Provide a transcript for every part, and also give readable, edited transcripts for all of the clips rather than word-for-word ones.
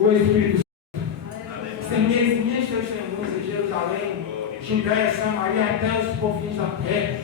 o Espírito Santo. Semeie minhas testemunhas em Jerusalém, Judéia, Samaria, até os confins da terra.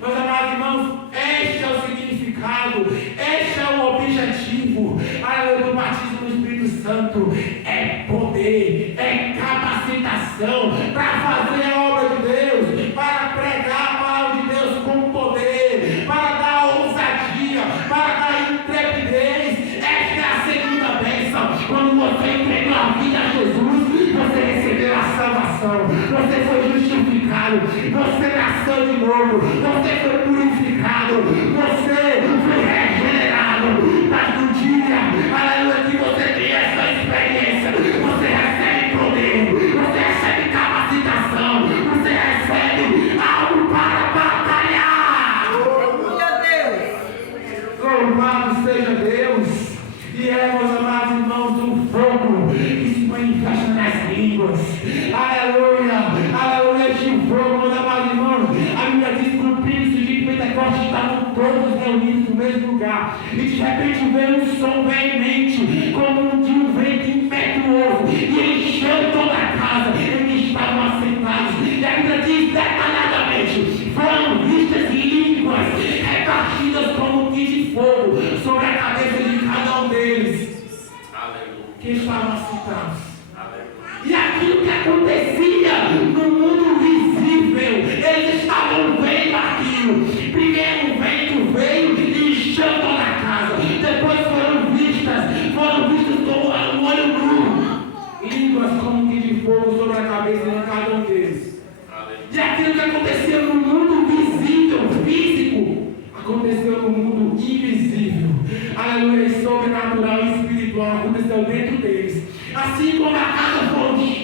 Meus amados irmãos, este é o significado, este é o objetivo, aleluia, do batismo do Espírito Santo. É poder, é capacitação para fazer a obra de Deus, para pregar a palavra de Deus com poder, para dar ousadia, para dar intrepidez. Esta é a segunda bênção. Quando você entregou a vida a Jesus, você recebeu a salvação, você foi justificado, você nasceu de novo, você foi purificado, você foi regenerado. Mas no dia, aleluia, que você tem essa experiência, você recebe poder, você recebe capacitação, você recebe algo para batalhar. Louvado seja Deus. E meus amados irmãos, um fogo que se manifesta nas línguas. Aleluia, aleluia, este fogo, meus amados irmãos. A Bíblia diz que no príncipe de Pentecostes estavam todos reunidos no mesmo lugar. E de repente veio um som veemente, como de um vento impetuoso, e encheu toda a casa em que estavam assentados. E a Bíblia diz detalhadamente: foram vistas línguas repartidas como que de fogo sobre a cabeça de cada um deles. Aleluia. Que estavam assentados. Aleluia. E aquilo que acontecia no mundo visível, eles estavam vendo aquilo. Primeiro o vento veio e encheu toda a casa. Depois foram vistas com o olho nu, línguas como que de fogo sobre a cabeça de cada um deles. E aquilo que acontecia no mundo visível, físico, aconteceu no mundo invisível. Aleluia, sobrenatural e espiritual aconteceu dentro deles. Assim como a casa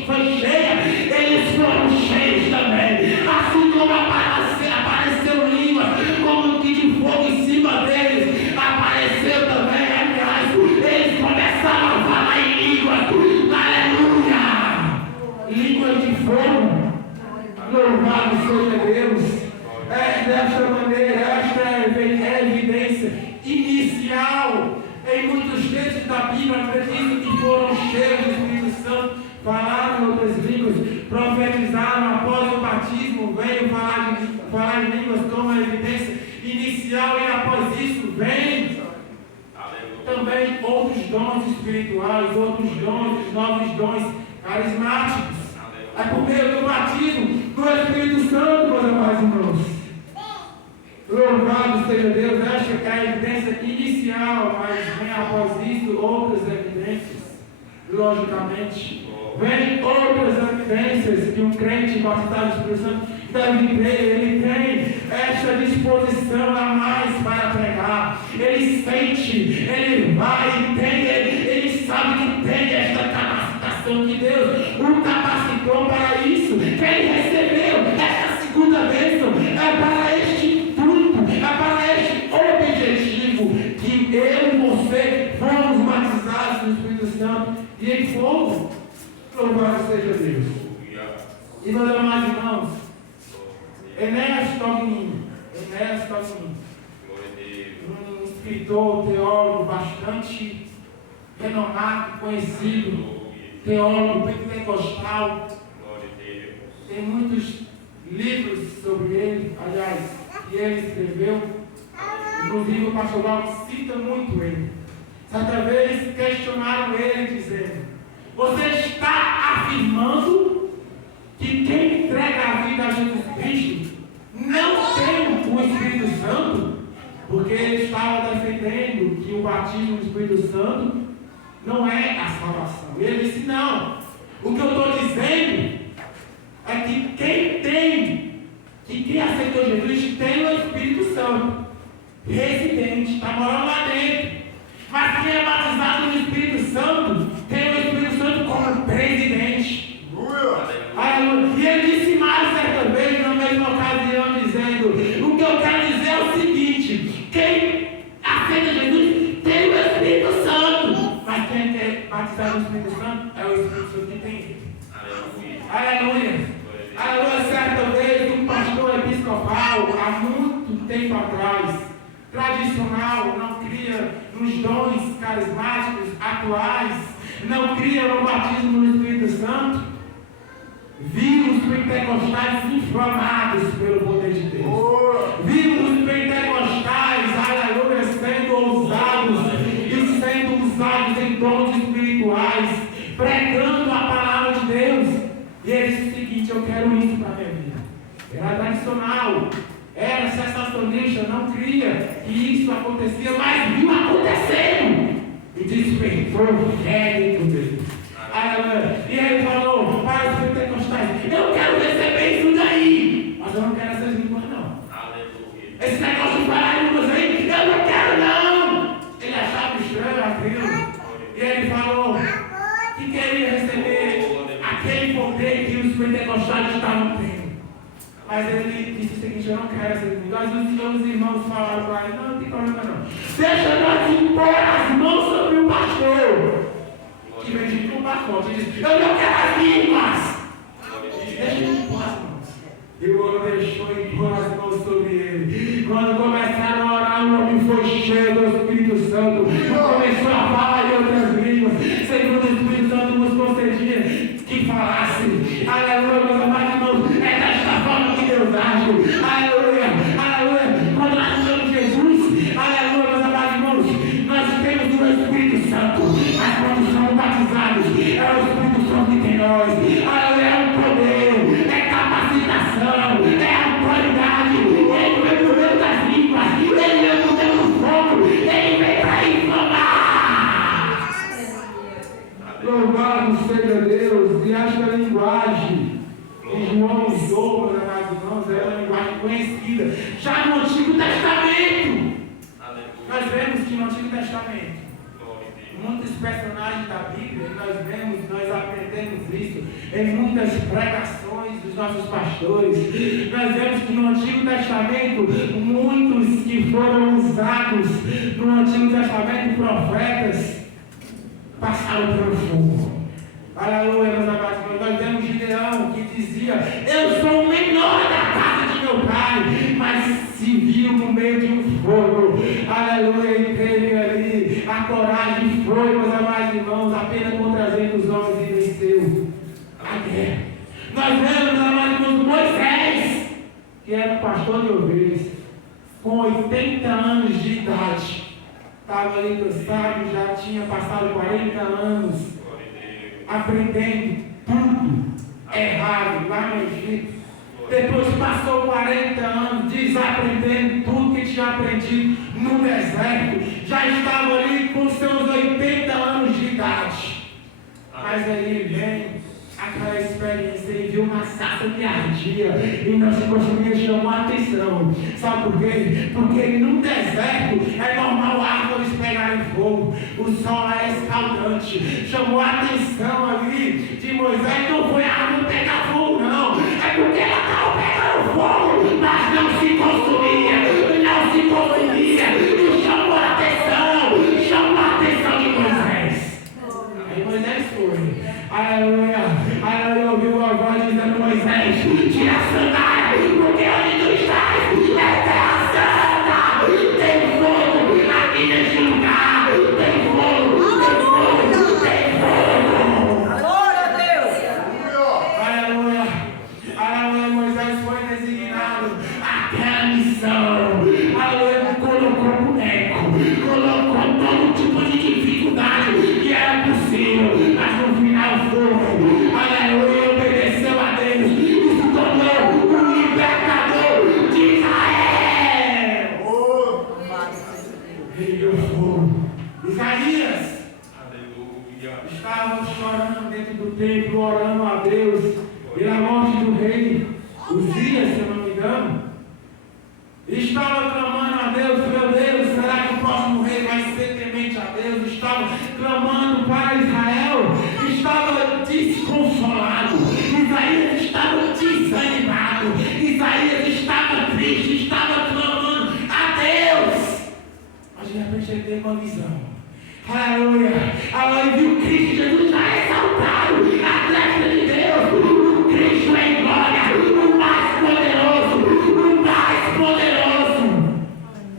foi cheia, eles foram cheios também. Assim como apareceu língua como que de fogo em cima deles, apareceu também. Aliás, eles começaram a falar em línguas. Aleluia! Línguas de fogo. Louvado seja Deus. Desta maneira, esta é a evidência inicial. Em muitos textos da Bíblia dizem que foram cheios do Espírito Santo, falaram em outras línguas, profetizaram após o batismo, veio falar em línguas como a evidência inicial, e após isso vem também outros dons espirituais, outros dons, novos dons carismáticos. É por meio do batismo do Espírito Santo, meus amados irmãos. Louvado seja Deus. Esta é a evidência inicial, mas vem após isso outras evidências. Logicamente, vem outras evidências que um crente batizado do Espírito Santo deve ter. Ele tem esta disposição a mais para pregar. Ele sente, ele vai, ele sabe que tem esta capacitação que Deus o capacitou para isso, que ele recebeu esta segunda bênção. É para este objetivo que eu e você fomos batizados no Espírito Santo e em fogo. Louvado seja Deus. E meus amados irmãos, Enéas Tolkien, um escritor, teólogo bastante renomado, conhecido, teólogo pentecostal, tem muitos livros sobre ele, aliás, que ele escreveu. Inclusive o pastor Glauco cita muito ele. Certa vez questionaram ele dizendo: você está afirmando que quem entrega a vida a Jesus Cristo não tem o Espírito Santo? Porque ele estava defendendo que o batismo do Espírito Santo não é a salvação. Ele disse: não, o que eu estou dizendo é que quem aceitou Jesus tem o Espírito Santo residente, está morando lá dentro. Mas quem é batizado no Espírito Santo tem o Espírito Santo como presidente. Aleluia. E ele disse mais certa vez, na mesma ocasião, dizendo: o que eu quero dizer é o seguinte: quem aceita Jesus tem o Espírito Santo, mas quem é batizado no Espírito Santo é o Espírito Santo que tem ele. Aleluia. Aleluia. Certa vez um pastor episcopal, há muito tempo atrás, tradicional, não nos dons carismáticos atuais, não cria no batismo no Espírito Santo, vimos pentecostais inflamados pelo poder de Deus. Vimos pentecostais, aleluia, sendo ousados e sendo usados em dons espirituais, pregando a palavra de Deus. E ele disse o seguinte: eu quero isso para a minha vida. Era tradicional, era sensacionista, não cria que isso acontecia, mas viu acontecendo e despertou fé dentro dele. E ele falou para os pentecostais: eu quero receber isso daí, mas eu não quero essas línguas não. Aleluia. Esse negócio de falar línguas aí, eu não quero não. Ele achava estranho aquilo. E ele falou que queria receber aquele poder que os pentecostais estavam tendo. Mas ele disse o seguinte: eu não quero essas línguas. Os irmãos falaram para ele: não tem problema não. Deixa nós impor as mãos sobre o pastor. Que bendito o pastor. Ele disse: eu não quero as línguas. Deixa ele impor as mãos. E o homem deixou impor as mãos sobre ele. Quando começaram a orar, o homem foi cheio do Espírito Santo. Começou a falar em outras línguas, segundo o Espírito Santo nos concedia que falasse. Aleluia, meus amados irmãos. É desta forma que Deus age. Aleluia, aleluia. Quando nós amamos Jesus, aleluia, meus amados irmãos, nós temos o Espírito Santo. Mas quando somos batizados, é o Espírito Santo que tem nós. Aleluia, é o poder, é capacitação, é autoridade. Ele vem por meio das línguas, ele vem por meio do fogo, ele vem para inflamar. Louvado seja Deus. E esta linguagem de João 12, amados irmãos, é uma linguagem conhecida já no Antigo Testamento. Nós vemos que no Antigo Testamento muitos personagens da Bíblia, nós aprendemos isso em muitas pregações dos nossos pastores. Nós vemos que no Antigo Testamento, muitos que foram usados no Antigo Testamento, profetas, passaram pelo fogo. Aleluia, meus amados. Nós vemos Gideão que dizia: eu sou o menor da casa de meu pai, mas se viu no meio de um fogo. Aleluia, e teve ali a coragem, foi, meus amados irmãos, apenas contra 300 homens e venceu a guerra. Nós vemos, meus amados irmãos, Moisés, que era um pastor de ovelhas, com 80 anos de idade, estava ali cansado, já tinha passado 40 anos aprendendo tudo errado lá no Egito. Depois passou 40 anos desaprendendo tudo que tinha aprendido no deserto. Já estava ali com seus 80 anos de idade. Mas aí vem aquela experiência, ele viu uma sarça que ardia e não se consumia, chamou a atenção. Sabe por quê? Porque no deserto é normal árvores pegarem fogo, o sol é escaldante. Chamou a atenção ali de Moisés, não foi a árvore pegar fogo não, é porque ela estava pegando fogo, mas não se consumia, não se consumia. E chamou a atenção de Moisés. Aí Moisés foi. Aleluia, aleluia, ouviu a voz dizendo: Moisés, tira a sandália, porque onde tu estás é terra santa, tem fogo aqui neste lugar, tem fogo, tem fogo. Glória a Deus. Aleluia, aleluia, Moisés foi designado àquela missão. Aleluia, colocou boneco, colocou todo tipo de dificuldade que era possível, mas no final foi, aleluia, obedeceu a Deus e se tornou o libertador de Israel. Ele deu fogo. Isaías estava chorando dentro do templo, orando a Deus pela morte do rei Uzias, se eu não me engano. Estava clamando a Deus: meu Deus, será que o próximo rei vai ser temente a Deus? Estava clamando para Israel, estava desconsolado. Isaías estava desanimado. Isaías estava triste, estava clamando a Deus. Mas de repente ele teve uma visão. Aleluia, aleluia, viu Cristo Jesus já exaltado na destra de Deus. O Cristo em glória, o mais poderoso.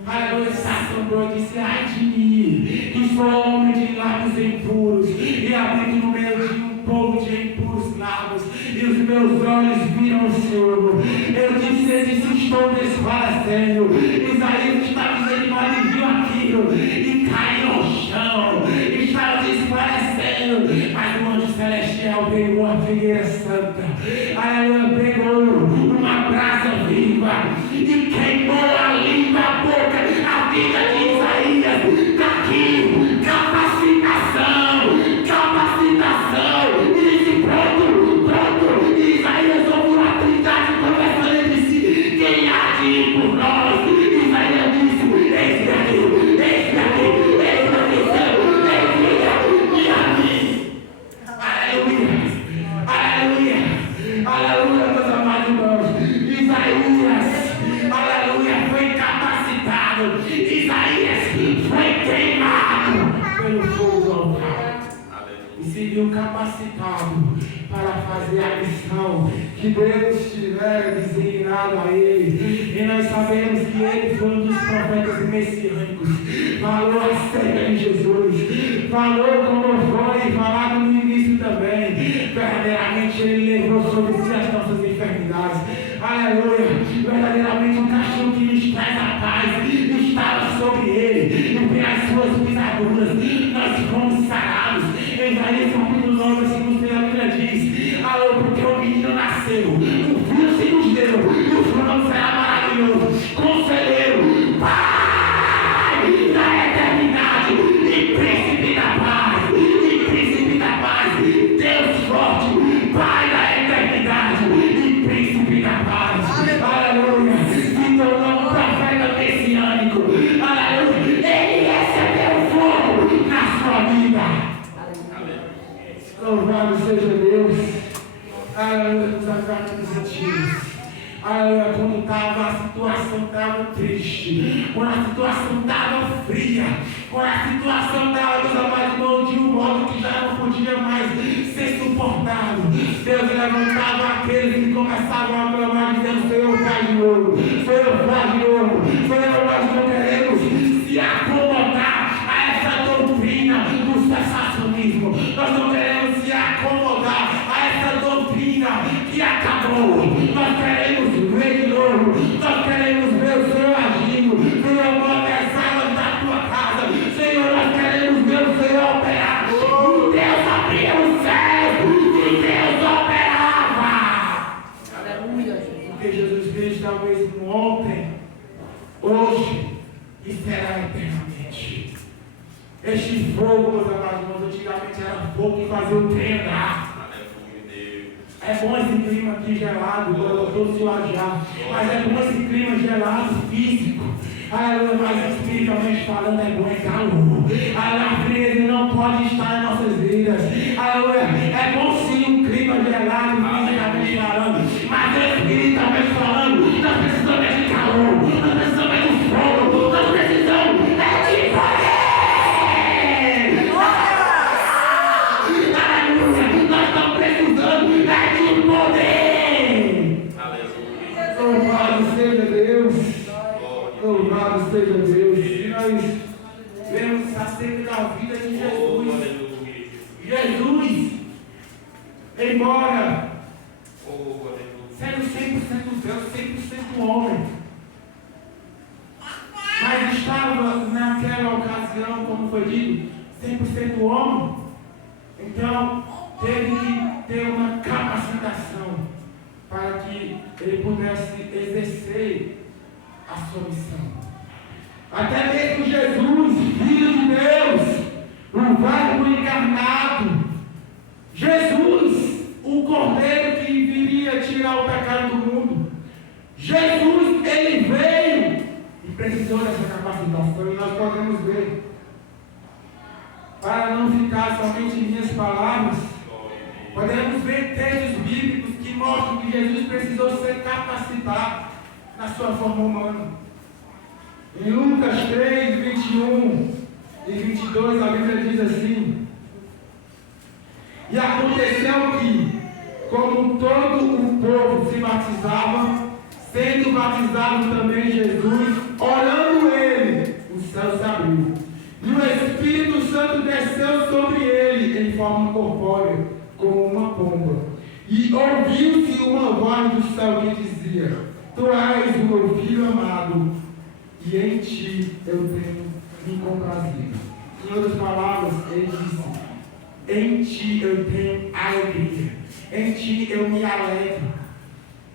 Aleluia, se assombrou e disse: ai de mim, desfalecendo. Isaías estava dizendo que nós viu aquilo e caiu no chão, estava desfalecendo, mas o anjo celestial pegou a figueira santa, aleluia, pegou uma brasa viva e queimou ali na boca a vida de Isaías. Daqui, capacitação, e disse pronto, e Isaías ouviu a trindade conversando entre si, quem há de ir por nós? Isaías disse, eis-me aqui, aleluia, meus amados irmãos. Isaías, aleluia, foi capacitado. Isaías foi queimado pelo fogo do altar e se viu capacitado para fazer a missão que Deus tiver designado a ele. E nós sabemos que ele foi um dos profetas messiânicos, falou acerca de Jesus, falou como foi falado no início também. Verdadeiramente ele levou sobre si as nossas enfermidades, aleluia. Verdadeiramente o castigo que nos traz a paz estava sobre ele, e pelas suas pisaduras nós fomos sarados. Em Isaías capítulo 9, versículo 3, a Bíblia diz, alô, porque o menino nasceu, o filho se nos deu, e o seu nome será maravilhoso, conselheiro, Pai da eternidade, e príncipe da paz, Deus forte, Pai da eternidade, e príncipe da paz, aleluia. Então não um profeta messiânico, aleluia, ele recebeu fogo na sua vida. Louvado seja Deus, aleluia, nos atratos antigos, aleluia, quando a situação estava triste, quando a situação estava fria, quando a situação estava, meus amados irmãos, de um modo que já não podia mais ser suportado, Deus levantava aqueles que começavam a clamar, dizendo, Senhor, faz de novo, Senhor, faz de novo, Senhor, nós não queremos se acomodar a essa doutrina do cessacionismo, nós não queremos se acomodar a essa doutrina que acabou, nós queremos ver de novo, nós queremos ver o Senhor agindo, Senhor, move as águas da tua casa, Senhor, nós queremos ver o Senhor operar, e Deus abria os céus, e Deus operava, aleluia, porque Jesus Cristo é o mesmo ontem, hoje e será eternamente. Este fogo, meus amados irmãos, antigamente era fogo que fazia o trem andar. É bom esse clima aqui gelado, eu estou suajar, mas é bom esse clima gelado físico. Aleluia, mas espiritualmente falando é bom, é calor. A frieza não pode estar em nossas vidas. Aleluia, é bom sim um clima gelado fisicamente falando, mas espiritualmente falando, nós precisamos de calor, nós precisamos de fogo, nós precisamos de poder. Louvado seja Deus. E nós vemos acerca da vida de Jesus. Jesus, embora sendo 100% Deus, 100% homem, mas estava naquela ocasião, como foi dito, 100% homem. Então teve que ter uma capacitação para que ele pudesse exercer a sua missão. Até mesmo Jesus, Filho de Deus, o Verbo encarnado, Jesus, o Cordeiro que viria tirar o pecado do mundo, Jesus, ele veio e precisou dessa capacitação, e nós podemos ver, para não ficar somente em minhas palavras, podemos ver textos bíblicos que mostram que Jesus precisou ser capacitado na sua forma humana. Em Lucas 3, 21 e 22, a Bíblia diz assim: e aconteceu que, como todo o povo se batizava, sendo batizado também Jesus, orando ele, o céu se abriu, e o Espírito Santo desceu sobre ele em forma corpórea, como uma pomba, e ouviu-se uma voz do céu que dizia: Tu és o meu filho amado, e em ti eu tenho me comprazido. Em outras palavras, ele disse: em ti eu tenho alegria, em ti eu me alegro.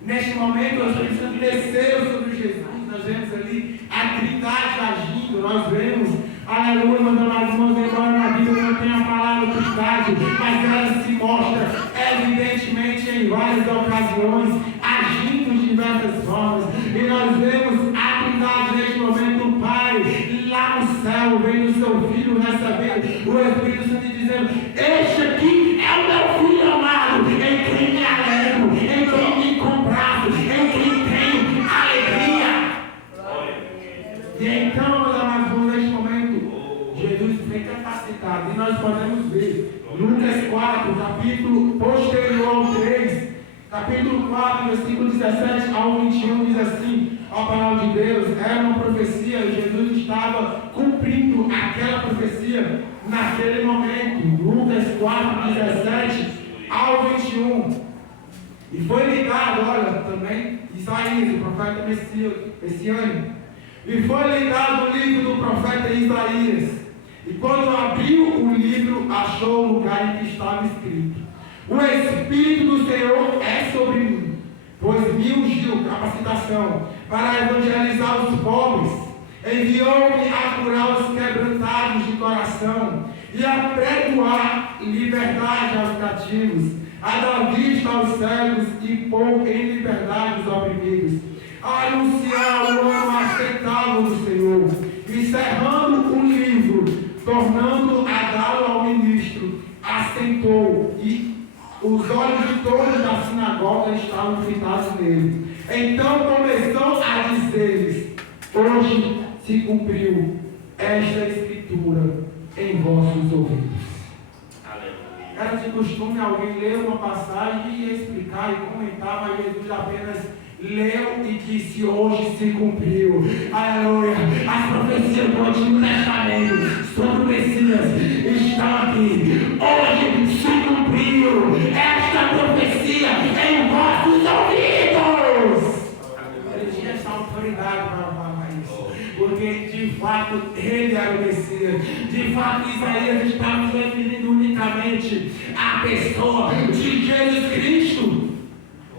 Neste momento, nós precisamos descer sobre Jesus. Nós vemos ali a Trindade agindo. Nós vemos, aleluia, meus amados irmãos, embora na Bíblia não tenha a palavra Trindade, mas ela se mostra evidentemente em várias ocasiões, agindo de diversas formas. E nós vemos a Trindade neste momento, o Pai lá no céu, vendo o seu Filho recebendo o Espírito Santo e dizendo: este aqui é o meu Filho amado, em quem me alegro, em quem me comprazo, em quem tenho alegria. E então, meus amados irmãos, neste momento, Jesus foi capacitado, e nós podemos ver Lucas 4, capítulo posterior ao 3, capítulo 4, versículo 17 ao 21, diz assim: a palavra de Deus era uma profecia, e Jesus estava cumprindo aquela profecia naquele momento. Lucas 4, 17 ao 21. E foi ligado, olha, também Isaías, o profeta messiânico. E foi ligado o livro do profeta Isaías. E quando abriu o livro, achou o lugar em que estava escrito: o Espírito do Senhor é sobre mim, pois me ungiu, capacitação, para evangelizar os pobres, enviou-me a curar os quebrantados de coração, e a pregoar liberdade aos cativos, a dar vista aos cegos e pôr em liberdade os oprimidos, a anunciar o ano aceitável do Senhor, encerrando o livro, tornando a dá-lo ao ministro, assentou, e os olhos de todos da sinagoga estavam fitados nele. Então começou a dizer-lhes: hoje se cumpriu esta escritura em vossos ouvidos. Era de costume alguém ler uma passagem e explicar e comentar, mas Jesus apenas leu e disse: hoje se cumpriu. Aleluia. As profecias do Antigo Testamento sobre o Messias estão aqui. Hoje se cumpriu esta profecia em vossos ouvidos. Ele tinha essa autoridade para falar isso, porque de fato ele era o Messias. De fato, Isaías estava se referindo unicamente à pessoa de Jesus Cristo.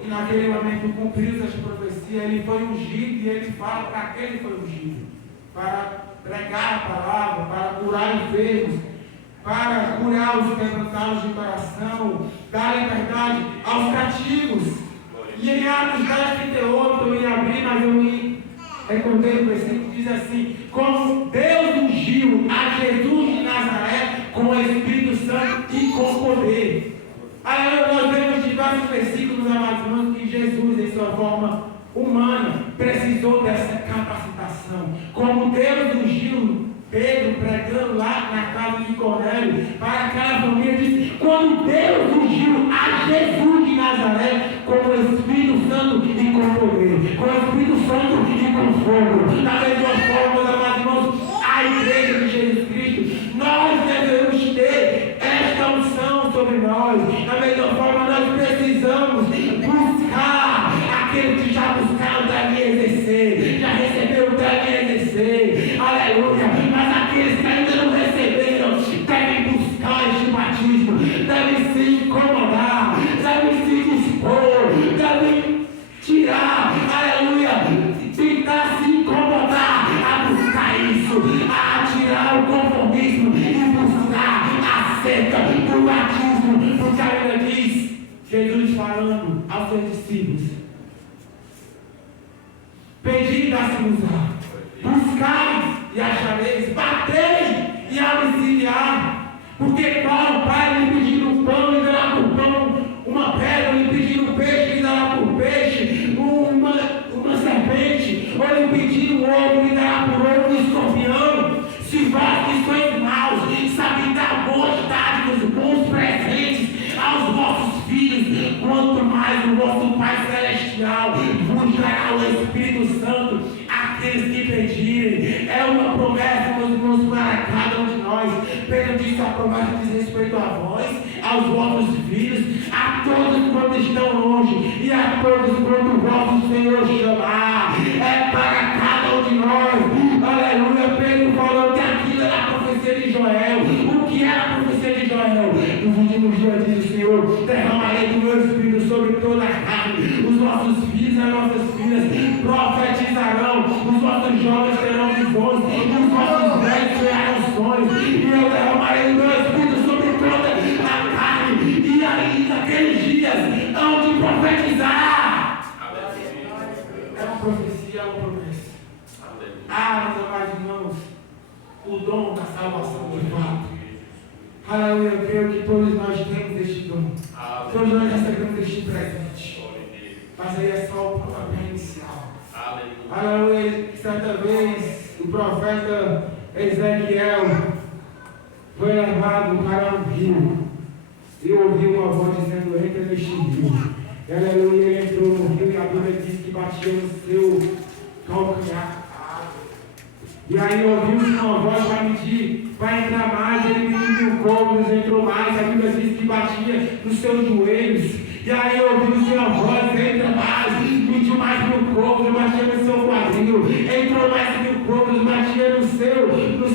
E naquele momento cumpriu essa profecia. Ele foi ungido, e ele fala para quem ele foi ungido: para pregar a palavra, para curar enfermos, para curar os quebrantados de coração, dar liberdade aos cativos. E em Atos 10, 38, eu ia abrir, mas eu me recordei o versículo que diz assim: como Deus ungiu a Jesus de Nazaré com o Espírito Santo e com poder. Aí nós vemos diversos versículos, amados irmãos, que Jesus, em sua forma humana, precisou dessa capacitação. Como Deus ungiu Pedro pregando lá na casa de Cornélio para aquela família, disse: quando Deus ungiu a Jesus de Nazaré com o Espírito Santo e com poder, com o Espírito Santo e com fogo. Da mesma forma, meus amados irmãos, a igreja de Jesus Cristo, nós devemos ter esta unção sobre nós. Da mesma forma, nós precisamos buscar aquele que já buscaram, deve exercer, já recebeu, deve exercer. Aleluia. Mas aqueles que ainda não receberam devem buscar este batismo, devem se incomodar, devem se dispor, devem tirar, aleluia, tentar se incomodar a buscar isso, a tirar o conformismo e buscar acerca do batismo. Porque a Bíblia diz, Jesus falando aos seus discípulos: pedi e dá-se-vos-á, buscai e achareis, batei e auxiliar. Porque qual o Pai lhe pedindo pão e dará por pão, uma pedra lhe pedindo peixe e dará por peixe, uma serpente, ou lhe pedindo um ovo lhe dará por ovo, um escorpião. Se vós que sois maus, sabem dar boas dádivas, bons presentes aos vossos filhos, quanto mais o vosso Pai Celestial vos dará o Espírito Santo àqueles que pedirem. É uma promessa, meus irmãos, para cada um de nós. Pedro disse: a promessa diz respeito a vós, aos vossos filhos, a todos quantos estão longe, e a todos quanto o vosso Senhor chamar. Nos últimos dias, diz o Senhor, derramarei do meu Espírito sobre toda a carne. Os nossos filhos e as nossas filhas profetizarão. Os nossos jovens terão visões. Os nossos velhos terão sonhos. E eu derramarei do meu Espírito sobre toda a carne. E aí, naqueles dias, hão de profetizar. É uma profecia, é uma promessa. Meus amados irmãos, o dom da salvação de fato. Aleluia, eu creio que todos nós temos este dom. Todos nós recebemos este presente. Mas aí é só o papel inicial. Aleluia, certa vez o profeta Ezequiel foi levado para um rio. E ouviu uma voz dizendo: entra neste rio. E aleluia, ele entrou no rio e a Bíblia diz que batia no seu calcanhar. E aí ouviu-se uma voz para medir, para entrar mais, ele mediu 1.000 côvados, entrou mais, a Bíblia diz que batia nos seus joelhos. E aí ouviu-se uma voz, entra mais, mediu mais 1.000 côvados, batia no seu quadril, entrou mais 1.000 côvados, batia nos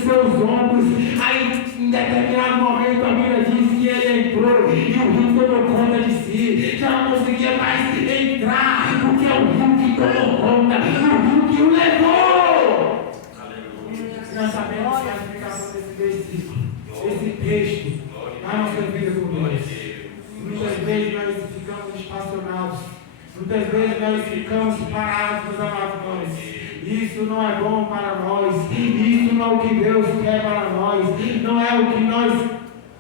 seus ombros. Aí em determinado momento a Bíblia diz que ele entrou e o rio tomou conta de si, já não conseguia mais entrar, porque é o rio que tomou conta, o rio que o levou. Nós sabemos a explicação desse versículo, esse texto, na nossa vida com Deus. Muitas vezes nós ficamos estacionados, muitas vezes nós ficamos parados, meus amados irmãos. Isso não é bom para nós, isso não é o que Deus quer para nós, não é o que nós,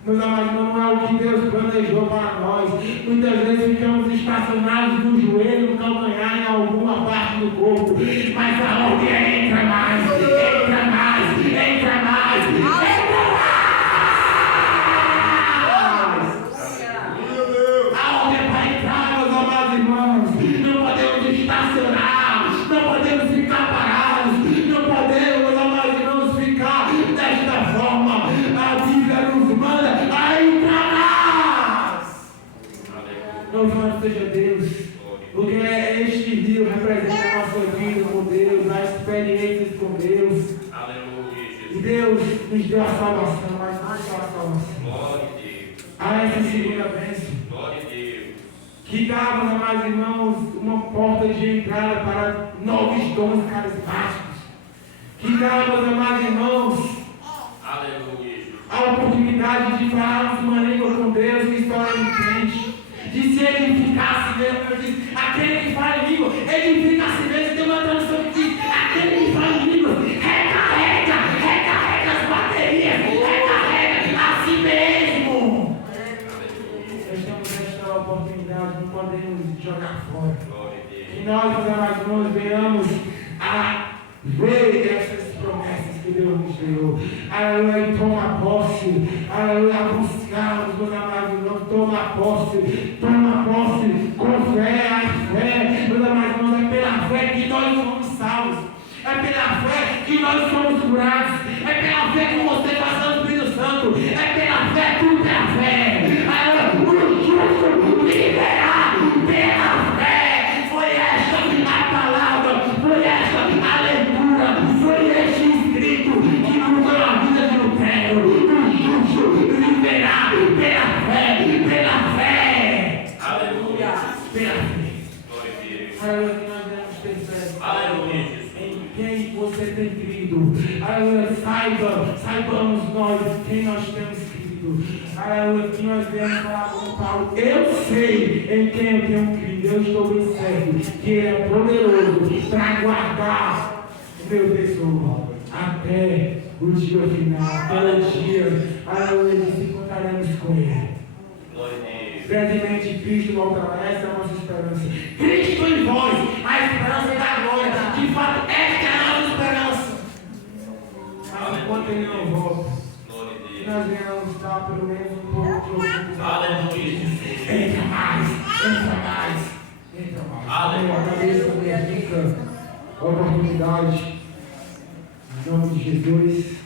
meus amados irmãos, não é o que Deus planejou para nós. Muitas vezes ficamos estacionados no joelho, no calcanhar, em alguma parte do corpo, mas a ordem é entra mais, entra mais, entra mais, entra mais. A ordem é para entrar, meus amados irmãos. Não podemos estacionar, não podemos ficar parados, não podemos, meus amados irmãos, ficar desta forma. A Bíblia nos manda a entrar mais. Louvado seja Deus, porque este rio representa a nossa vida com Deus, as experiências com Deus. E Deus nos deu a salvação, mas não só a salvação. Há essa segunda bênção, que dá, meus amados irmãos, uma porta de entrada para novos dons carismáticos. Que dá, meus amados irmãos, a oportunidade de falarmos uma língua com Deus que história de crente, de se edificar a si mesmo. Aquele que fala em língua, edifica a si mesmo. Tem uma tradução que diz: aquele que fala em língua, recarrega as baterias, recarrega a si mesmo. Nós temos esta oportunidade, não podemos jogar fora. Que nós, meus amados irmãos, venhamos a ver essas promessas que Deus nos deu. Aleluia, e toma posse. Aleluia, buscamos, meus amados irmãos, toma posse com fé. A fé, meus amados irmãos, é pela fé que nós somos salvos, é pela fé que nós somos curados, é pela fé que você passa no Espírito Santo, é pela fé, tudo pela fé. O justo viverá pela fé. Foi esta a palavra, foi esta a leitura, foi este escrito que mudou a vida de Lutero. O justo viverá pela fé, pela fé. Aleluia. Pela fé. Aleluia, que nós devemos ter fé. Aleluia. Em quem você tem crido. Aleluia, saibamos nós quem nós temos crido. Aleluia, que nós viemos falar com Paulo. Eu sei em quem eu tenho crido. Eu estou bem certo que Ele é poderoso para guardar o meu tesouro até o dia final. Até o dia, aleluia, nos encontraremos com Ele. Brevemente, Cristo voltará. Essa é a nossa esperança. Cristo em vós, a esperança da glória. De fato, esta é a nossa esperança. Mas enquanto Ele não volta, que nós venhamos dar pelo menos um pouco de Aleluia. Entra mais, entra mais, entra mais. Aleluia. Agradeço a minha rica oportunidade. Em nome de Jesus.